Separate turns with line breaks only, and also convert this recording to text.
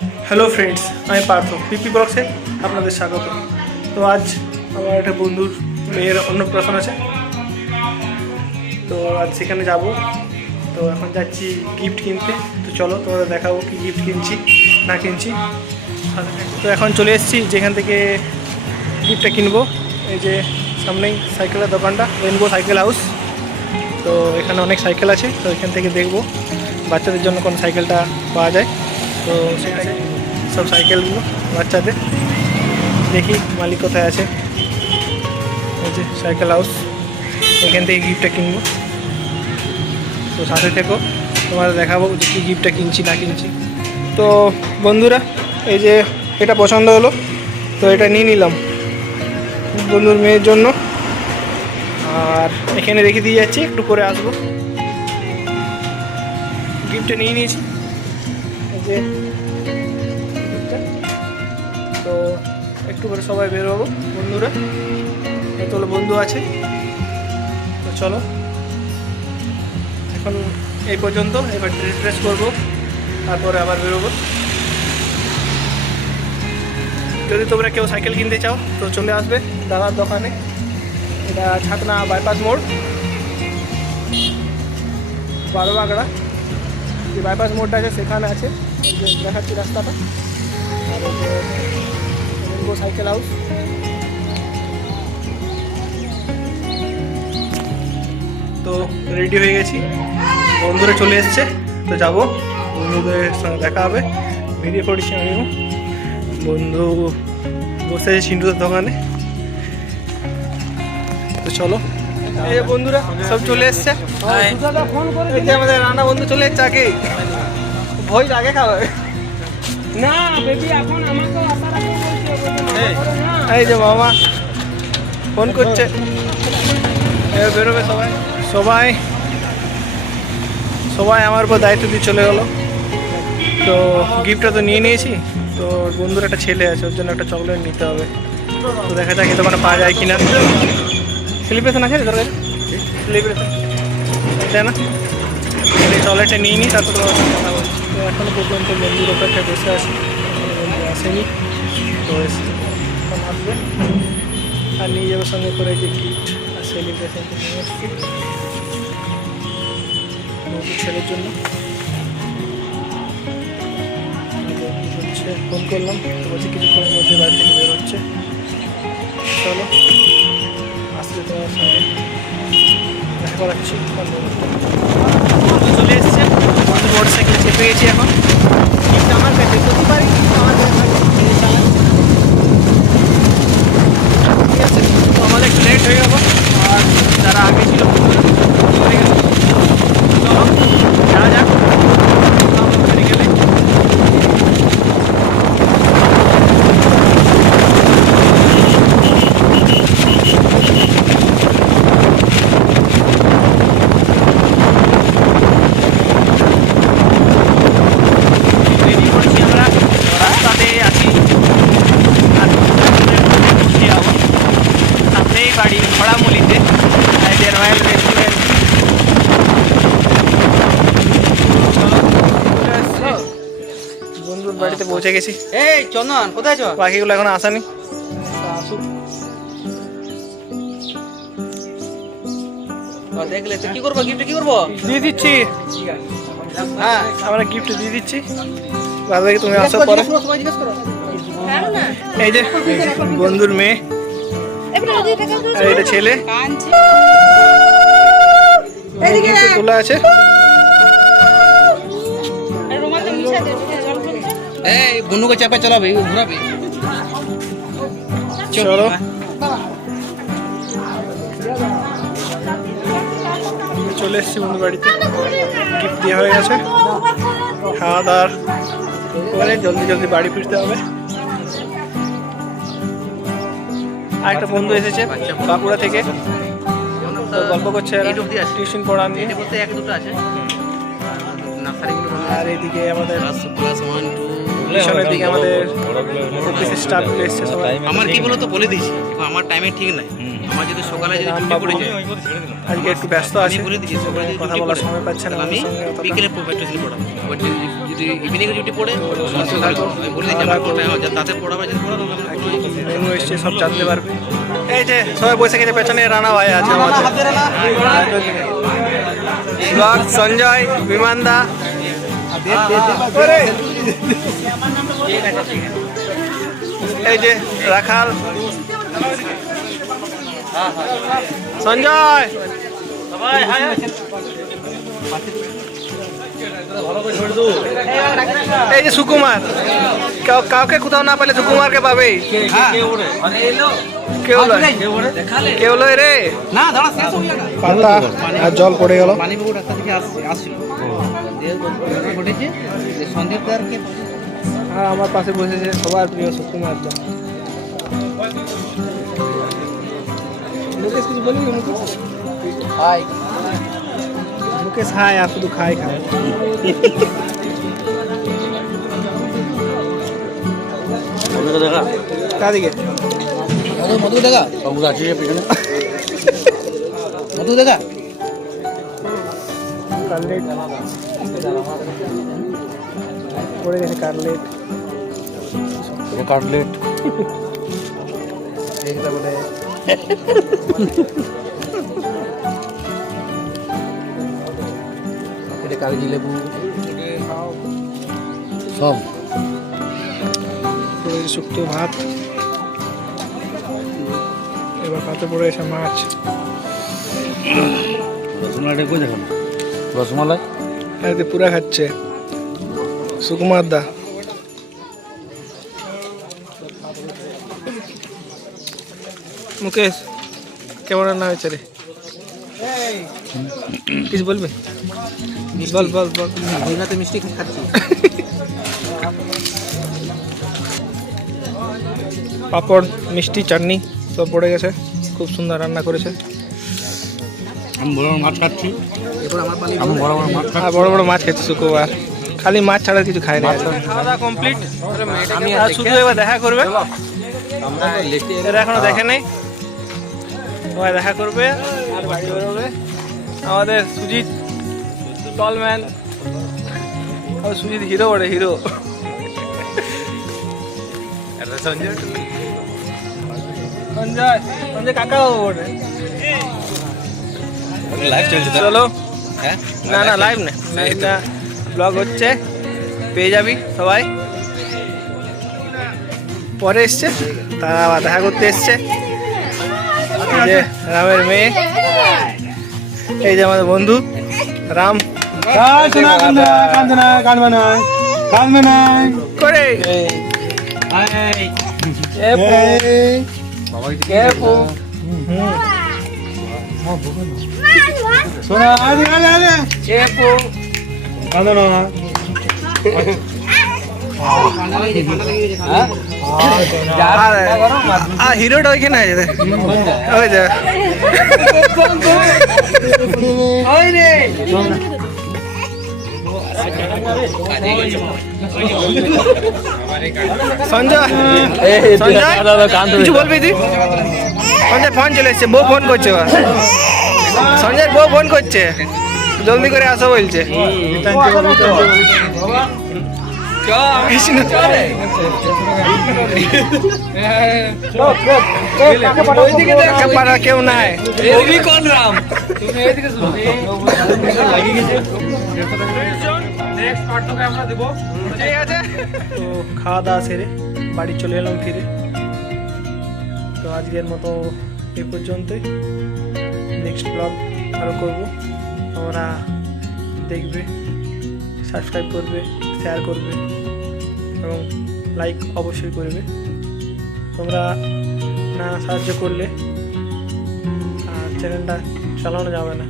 Hello friends আমি পার্থ পিপি ব্লগসে আপনাদের স্বাগত। তো আজ আমার একটা বন্ধুর মেয়ের অন্নপ্রাশন আছে। তো আজ সেখানে যাব। তো এখন যাচ্ছি গিফট কিনতে। তো চলো তোমাদের দেখাবো কি গিফট কিনছি, না কিনছি। তো এখন চলে এসেছি যেখান থেকে গিফটটা কিনবো। এই যে সামনেই সাইকেলের দোকানটা রেনবো সাইকেল হাউস তো এখানে অনেক সাইকেল আছে, তো এখান থেকে দেখব বাচ্চাদের জন্য কোন সাইকেলটা পাওয়া যায়। তো সেখানে সব সাইকেলগুলো বাচ্চাদের। দেখি মালিক কোথায় আছে। এই যে সাইকেল হাউস, এখান থেকে গিফটটা কিনবো। তো সাথে থেকো তোমার দেখাবো যে কী গিফটটা কিনছি, না কিনছি। তো বন্ধুরা, এই যে এটা পছন্দ হলো, তো এটা নিয়ে নিলাম বন্ধুর মেয়ের জন্য। আর এখানে রেখে দিয়ে যাচ্ছি, একটু করে আসব। গিফটটা নিয়ে নিয়েছি। যে তো একটু করে সবাই বেরোবো, বন্ধুরা। এতগুলো বন্ধু আছে। তো চলো। এখন এই পর্যন্ত, এবার ড্রেস ড্রেস করব, তারপরে আবার বেরোবো। যদি তোমরা কেউ সাইকেল কিনতে চাও, তো চলে আসবে দাদার দোকানে। এটা ছাতনা বাইপাস মোড়। বারো বাগড়া যে বাইপাস মোড়টা আছে, সেখানে আছে। এই যে দেখাচ্ছি রাস্তাটা। আর এই যে রেনবো সাইকেল হাউস তো রেডি হয়ে গেছি। বন্ধুরা চলে এসছে। তো যাব। বন্ধুদের সঙ্গে দেখা হবে। বেরিয়ে পড়েছি আমিও। বন্ধু বসে আছে চিন্টুদের দোকানে। তো চলো। এই বন্ধুরা সব চলে এসছে। আমাদের রান্না বন্ধু চলে এসছে আগে। ভয় খাবে।
না বেবি এখন আসার আগে বলছে।
এই যে মামা ফোন করছে। এবার বেরোবে সবাই। সবাই সবাই আমার উপর দায়িত্ব দিয়ে চলে গেলো। তো গিফটটা তো নিয়ে নিয়েছি। তো বন্ধুর একটা ছেলে আছে ওর জন্য একটা চকলেট নিতে হবে। তো দেখা যাক দোকানে পাওয়া যায় কিনা। সেলিব্রেশন আছে তোর কাছে? সেলিব্রেশন তাই না? চকলেটটা নিয়ে নিই তারপর তোমার সঙ্গে কথা বলছি তো এখনও পর্যন্ত মন্দির অপেক্ষায় বসে বন্ধু আসেনি। তো এখন আসবে। আর নিয়ে যাব সঙ্গে করে যে গিফট আর সেলিব্রেশনটা নিয়ে এসছি। ছেলের জন্য। ফোন করলাম। তো বলছে কিছুক্ষণের মধ্যে বাড়ি থেকে বের হচ্ছে। চলো আসলে তোমার সঙ্গে। দেখা করাচ্ছি। বন্ধু চলে এসছে বন্ধু মোটর সাইকেল চেপে গেছি এখন গিফট আমার কাছে করতে পারি কিন্তু আমার কাছে থাকে। এই চালান। ঠিক আছে তো আমাদের একটু লেট হয়ে গেল আর যারা আগে ছিল বন্ধুরা চলে গেল চলো যাওয়া যাক ওখানে গেলে বেরিয়ে পড়েছি আমরা রাস্তাতে আছি আর পৌঁছে যাব সামনেই বাড়ি খড়ামুলিতে এই যে রয়্যাল রেস্টুরেন্ট বন্ধুর বাড়িতে পৌঁছে গেছি।
এই চন্দন কোথায় আছো?
বাকিগুলো এখন আসেনি। আসুক
দেখলে তো কি করব গিফট কি করব?
দিয়ে দিচ্ছি।
হ্যাঁ।
আমরা গিফট দিয়ে দিচ্ছি। বাকি তুমি আসার পরে।
সবাই
এই যে বন্ধুর মেয়ে। আর এটা ছেলে। তোলা আছে।
এই বন্ধুকে চাপে চালাবে ঘুরাবে।
চলো। চলে। এসেছি বন্ধু বাড়িতে। গিফট দেওয়া হয়ে গেছে। খাওয়া দাওয়ার করে জলদি জলদি বাড়ি ফিরতে হবে। আর একটা বন্ধু এসেছে বাঁকুড়া থেকে। গল্প করছে টিউশন পড়া নিয়ে
এক দুটো আছে।
আর এদিকে আমাদের
ক্লাস ওয়ান টু
পিছনের দিকে আমাদের অফিসের স্টাফ এসছে সবাই।
আমার কি বলতো বলে দিয়েছি আমার টাইমে ঠিক নাই। আমার যদি সকালে যদি ডিউটি পড়ে যায়
আজকে একটু ব্যস্ত
আমি
আছে।
বলে দিয়েছি সকালে যদি
কথা বলার সময় পাচ্ছে না
আমি
আমার সঙ্গে অতটা।
বিকেলে প্যাট্রোল পড়াবো। যদি যদি ইভিনিং ডিউটি পড়ে আমি বলে দিয়েছি আমার টাইম আছে তাতে পড়াবে যদি পড়াবো
মেনু এসছে সব জানতে পারবে। এই যে সবাই বসে গেছে পেছনে রানা ভাই আছে আমাদের। ব্লগ সঞ্জয় বিমানদা। ওরে। এই যে রাখাল। সঞ্জয়। এই যে সুকুমার। কাউকে কোথাও না পেলে সুকুমারকে কেউ রে।
না শেষ হয়ে
জল পড়ে গেল।
মানিবাবু রাস্তা থেকে আসছিল। ঘটেছে? যে সন্দীপ দারকে
আর আমার পাশে বসেছে সবার প্রিয় সুকুমার দা। মুকেশ কিছু বলবি মুকেশ?
হাই।
মুকেশ হাই আর শুধু খাই খায় কাদিকে।
মধু দেখা? মধু দেখা?
কার্লেট পড়ে গেছে
কাটলেট
এইটা বলে
এটা কাগজি লেবু
সব।
শুক্তো ভাত। এবার পাতে পড়ে গেছে মাছ।
রসমালাইটা কই দেখুন রসমালাই?
এতে পুরা খাচ্ছে। সুকুমার দা। মুকেশ, কেমন রান্না হয়েছে রে? কিছু বলবে? বল বল বল।
দিনাতে মিষ্টি খাচ্ছি
পাপড়, মিষ্টি, চাটনি সব পড়ে গেছে। খুব সুন্দর রান্না করেছে।
আমি বড় বড় মাছ খাচ্ছি। আমি বড় বড় মাছ
বড় বড় মাছ খেতে শুক্রবার। খালি মাছ ছাড়া কিছু খায় না খাওয়া দাওয়া কমপ্লিট
আমি
শুধু এবার দেখা করবে?
আমরা তো
এরা এখনও দেখে নেই। সবাই দেখা করবে। আর বাড়ি বেরোবে। আমাদের সুজিত টলম্যান। আর সুজিত হিরো বটে হিরো। সঞ্জয়। সঞ্জয় কাকা বটে।
লাইভ চলছে
চলো।
হ্যাঁ?
না না লাইভ না। লাইভ ব্লগ হচ্ছে। পেয়ে যাবি সবাই। পরে এসছে। তারা আবার দেখা করতে এসছে। এই যে রামের মেয়ে। এই যে আমাদের বন্ধু রাম। করে। এ
শোনা আরে আরে আরে
এ পু।
কান্দে না
হিরোটা ওইখানে আছে। ওই যে সঞ্জয় সঞ্জয় কিছু বলবি তুই সঞ্জয় ফোন চলে এসছে বউ ফোন করছে সঞ্জয় বউ ফোন করছে। জলদি করে আসো বলছে। কেউ নাই। ঠিক আছে? তো খাওয়া দাওয়া সেরে বাড়ি চলে এলাম ফিরে। তো আজকের মতো এ পর্যন্তই। নেক্সট ব্লগ আরও করব। তোমরা দেখবে সাবস্ক্রাইব করবে শেয়ার করবে এবং লাইক অবশ্যই করবে। তোমরা না সাহায্য করলে, আর চ্যানেলটা চালানো যাবে না।